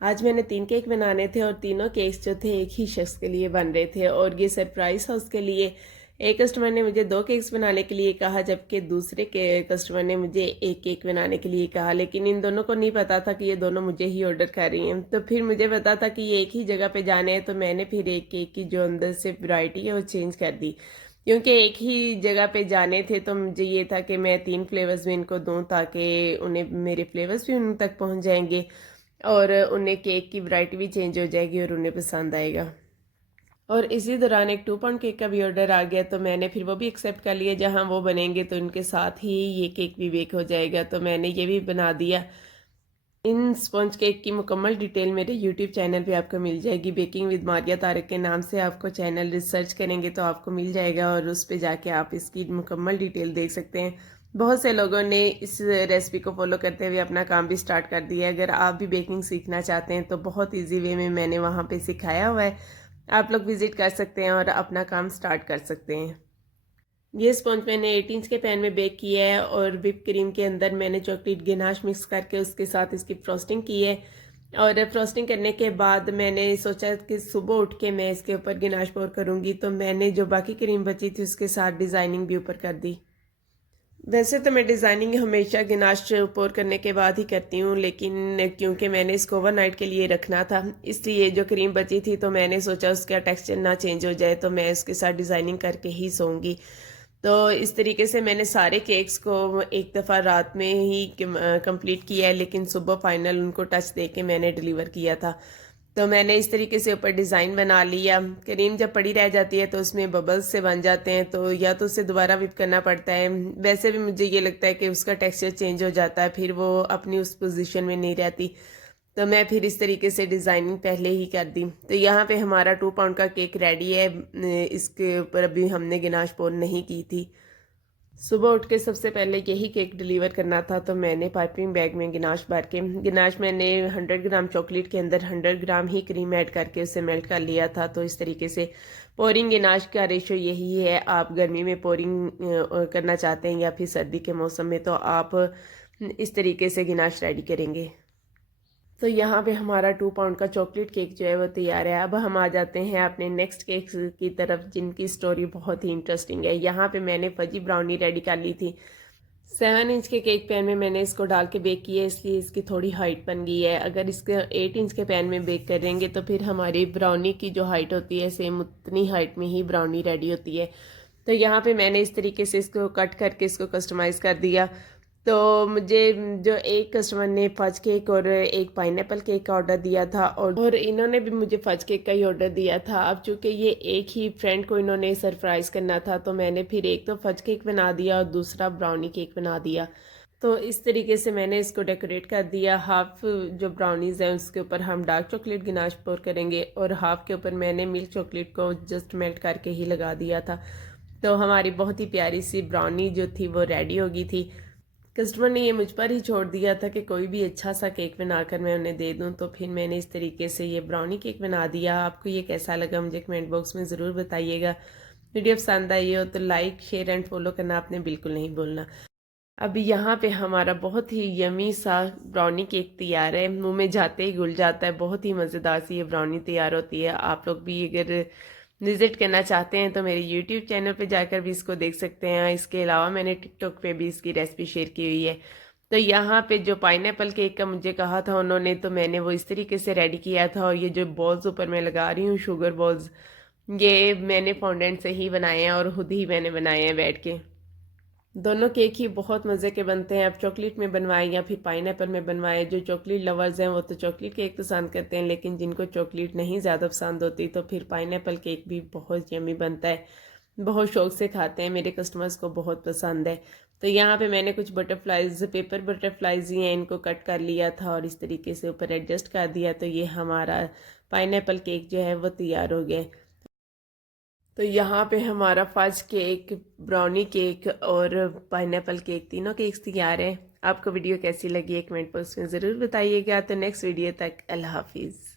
आज मैंने 3 केक बनाने थे और तीनों केक्स जो थे एक ही शख्स के लिए बन रहे थे और ये सरप्राइज था उसके लिए। एक कस्टमर ने मुझे 2 केक्स बनाने के लिए कहा, जबकि दूसरे के कस्टमर ने मुझे 1 केक बनाने के लिए कहा, लेकिन इन दोनों को नहीं पता था कि ये दोनों मुझे ही ऑर्डर कर रही हैं। तो फिर मुझे पता था कि ये एक ही जगह पे जाने हैं, तो मैंने फिर एक केक की जो अंदर से वैरायटी है वो चेंज कर दी, क्योंकि एक ही जगह पे जाने थे। तो मुझे ये था कि मैं 3 फ्लेवर्स भी इनको दूं ताकि उन्हें मेरे फ्लेवर्स भी उन तक पहुंच जाएंगे और उन्हें केक की वैरायटी भी चेंज हो जाएगी और उन्हें पसंद आएगा। और इसी दौरान एक 2 पाउंड केक का भी ऑर्डर आ गया, तो मैंने फिर वो भी एक्सेप्ट कर लिया। जहां वो बनेंगे तो उनके साथ ही ये केक भी बेक हो जाएगा, तो मैंने ये भी बना दिया। इन स्पॉन्ज केक की मुकम्मल डिटेल मेरे यूट्यूब चैनल पे आपको मिल जाएगी। बेकिंग विद मारिया तारक के नाम से आपको चैनल रिसर्च करेंगे तो आपको मिल जाएगा और उस पे जाके आप इसकी मुकम्मल डिटेल देख सकते हैं। बहुत से लोगों ने इस रेसिपी को फॉलो करते हुए अपना काम भी स्टार्ट कर दिया है। अगर आप भी बेकिंग सीखना चाहते हैं तो बहुत ईजी वे में मैंने वहाँ पे सिखाया हुआ है, आप लोग विजिट कर सकते हैं और अपना काम स्टार्ट कर सकते हैं। ये स्पॉन्ज मैंने 8 इंच के पैन में बेक किया है और व्हिप क्रीम के अंदर मैंने चॉकलेट गिनाश मिक्स करके उसके साथ इसकी फ्रॉस्टिंग की है। और फ्रॉस्टिंग करने के बाद मैंने सोचा कि सुबह उठ के मैं इसके ऊपर गिनाश पोर करूंगी, तो मैंने जो बाकी क्रीम बची थी उसके साथ डिज़ाइनिंग भी ऊपर कर दी। वैसे तो मैं डिज़ाइनिंग हमेशा गिनाश पोर करने के बाद ही करती हूँ, लेकिन क्योंकि मैंने इसको ओवरनाइट के लिए रखना था, इसलिए जो क्रीम बची थी तो मैंने सोचा उसका टेक्सचर ना चेंज हो जाए, तो मैं उसके साथ डिज़ाइनिंग करके ही सोऊंगी। तो इस तरीके से मैंने सारे केक्स को एक दफ़ा रात में ही कंप्लीट किया है, लेकिन सुबह फाइनल उनको टच दे के मैंने डिलीवर किया था। तो मैंने इस तरीके से ऊपर डिज़ाइन बना लिया। क्रीम जब पड़ी रह जाती है तो उसमें बबल्स से बन जाते हैं, तो या तो उसे दोबारा विप करना पड़ता है। वैसे भी मुझे ये लगता है कि उसका टेक्सचर चेंज हो जाता है, फिर वो अपनी उस पोजीशन में नहीं रहती। तो मैं फिर इस तरीके से डिज़ाइनिंग पहले ही कर दी। तो यहाँ पे हमारा 2 पाउंड का केक रेडी है। इसके ऊपर अभी हमने गिनाश पोर नहीं की थी। सुबह उठ के सबसे पहले यही केक डिलीवर करना था, तो मैंने पाइपिंग बैग में गिनाश भर के, गिनाश मैंने 100 ग्राम चॉकलेट के अंदर 100 ग्राम ही क्रीम ऐड करके उसे मेल्ट कर लिया था। तो इस तरीके से पोरिंग गिनाश का रेशो यही है। आप गर्मी में पोरिंग करना चाहते हैं या फिर सर्दी के मौसम में, तो आप इस तरीके से गिनाश रेडी करेंगे। तो यहाँ पे हमारा 2 पाउंड का चॉकलेट केक जो है वो तैयार है। अब हम आ जाते हैं अपने नेक्स्ट केक की तरफ, जिनकी स्टोरी बहुत ही इंटरेस्टिंग है। यहाँ पे मैंने फजी ब्राउनी रेडी कर ली थी। 7 इंच के केक पैन में मैंने इसको डाल के बेक किया है, इसलिए इसकी थोड़ी हाइट बन गई है। अगर इसके 8 इंच के पैन में बेक करेंगे तो फिर हमारी ब्राउनी की जो हाइट होती है सेम उतनी हाइट में ही ब्राउनी रेडी होती है। तो यहाँ पे मैंने इस तरीके से इसको कट करके इसको कस्टमाइज़ कर दिया। तो मुझे जो एक कस्टमर ने फज केक और एक पाइनएप्पल केक का ऑर्डर दिया था और इन्होंने भी मुझे फज केक का ही ऑर्डर दिया था। अब चूंकि ये एक ही फ्रेंड को इन्होंने सरप्राइज़ करना था, तो मैंने फिर एक तो फज केक बना दिया और दूसरा ब्राउनी केक बना दिया। तो इस तरीके से मैंने इसको डेकोरेट कर दिया। हाफ जो ब्राउनीज़ हैं उसके ऊपर हम डार्क चॉकलेट गिनाश पोर करेंगे और हाफ के ऊपर मैंने मिल्क चॉकलेट को जस्ट मेल्ट करके ही लगा दिया था। तो हमारी बहुत ही प्यारी सी ब्राउनी जो थी वो रेडी हो गई थी। कस्टमर ने ये मुझ पर ही छोड़ दिया था कि कोई भी अच्छा सा केक बनाकर मैं उन्हें दे दूं, तो फिर मैंने इस तरीके से ये ब्राउनी केक बना दिया। आपको ये कैसा लगा मुझे कमेंट बॉक्स में ज़रूर बताइएगा। वीडियो पसंद आई हो तो लाइक शेयर एंड फॉलो करना आपने बिल्कुल नहीं भूलना। अभी यहाँ पे हमारा बहुत ही यमी सा ब्राउनी केक तैयार है, मुंह में जाते ही घुल जाता है। बहुत ही मज़ेदार सी ये ब्राउनी तैयार होती है। आप लोग भी अगर विजिट करना चाहते हैं तो मेरे यूट्यूब चैनल पे जाकर भी इसको देख सकते हैं। इसके अलावा मैंने टिकटॉक पे भी इसकी रेसिपी शेयर की हुई है। तो यहाँ पे जो पाइनएप्पल केक का मुझे कहा था उन्होंने, तो मैंने वो इस तरीके से रेडी किया था। और ये जो बॉल्स ऊपर मैं लगा रही हूँ शुगर बॉल्स, ये मैंने फॉन्डेंट से ही बनाए हैं और खुद ही मैंने बनाए हैं बैठ के। दोनों केक ही बहुत मज़े के बनते हैं। आप चॉकलेट में बनवाएं या फिर पाइनएप्पल में बनवाएं। जो चॉकलेट लवर्स हैं वो तो चॉकलेट केक पसंद करते हैं, लेकिन जिनको चॉकलेट नहीं ज़्यादा पसंद होती तो फिर पाइनएप्पल केक भी बहुत यमी बनता है, बहुत शौक से खाते हैं। मेरे कस्टमर्स को बहुत पसंद है। तो यहाँ पे मैंने कुछ बटरफ्लाइज, पेपर बटरफ्लाइज ही हैं, इनको कट कर लिया था और इस तरीके से ऊपर एडजस्ट कर दिया। तो ये हमारा पाइनएप्पल केक जो है वो तैयार हो गया। तो यहाँ पे हमारा फज केक, ब्राउनी केक और पाइनएप्पल केक तीनों केक्स तैयार हैं। आपको वीडियो कैसी लगी एक कमेंट बॉक्स में ज़रूर बताइएगा। तो नेक्स्ट वीडियो तक अल्लाह हाफिज़।